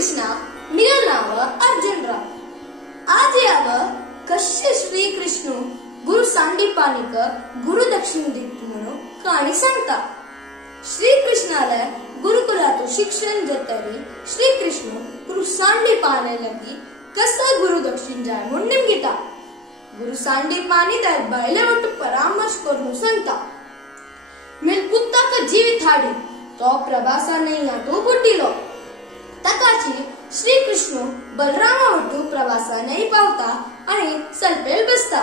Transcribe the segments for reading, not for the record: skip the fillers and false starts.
कृष्णा निगनाव अर्जुनराव. आज यावं कसे श्रीकृष्ण गुरु सांडीपानीक गुरु दक्षिण दित म्हणून कहाणी सांगता. श्रीकृष्णाला गुरुकुलातून शिक्षण देतरी श्रीकृष्ण गुरु सांडीपानीला की कसा गुरु दक्षिण जाय म्हणून निमगिता. गुरु सांडीपानी त्यात बायले वट परामर्श करून सांगता. मिल पुत्ता का जीवित हाडी तो प्रभासा नहीं तो बुट्टिलो. तकाची श्रीकृष्ण बलरामा वटू प्रवासा नहीं पावता आणि सलपेल बसता.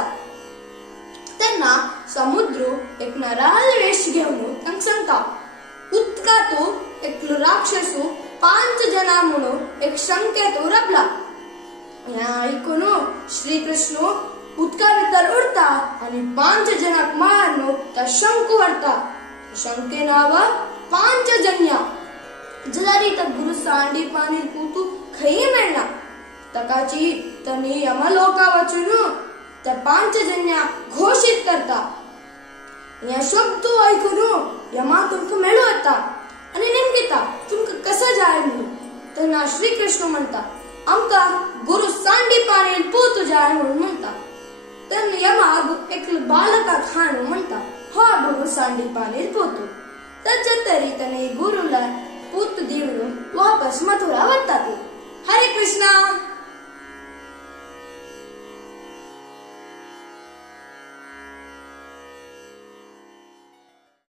त्यांना समुद्र एक नराल वेश घेऊन तांक सांगता. उदकातू एकलो राक्षसू 5 जना म्हणून एक शंकेतू रबला. या ऐकून श्रीकृष्ण उदका भितर उडता आणि 5 जनाक मारनो त्या शंकू वरता. शंके नाव 5 जन्या जलारी तर गुरु सांडीपानी पुतू खई मेळना. तकाची तनी यमलोका वचून त्या 5 जन्या घोषित करता. या शब्द ऐकून यमा तुमक मेळू येता आणि नेमकिता तुमक कसं जाय म्हणून. त्यांना श्रीकृष्ण म्हणता आमका गुरु सांडीपानी पुतू जाय म्हणून म्हणता. तर यमा एक बालका खाणू म्हणता हा गुरु सांडीपानी पुतू. त्याच्या तरी त्याने गुरुला पुत देऊन वापस मथुरा वरतात. हरे कृष्णा.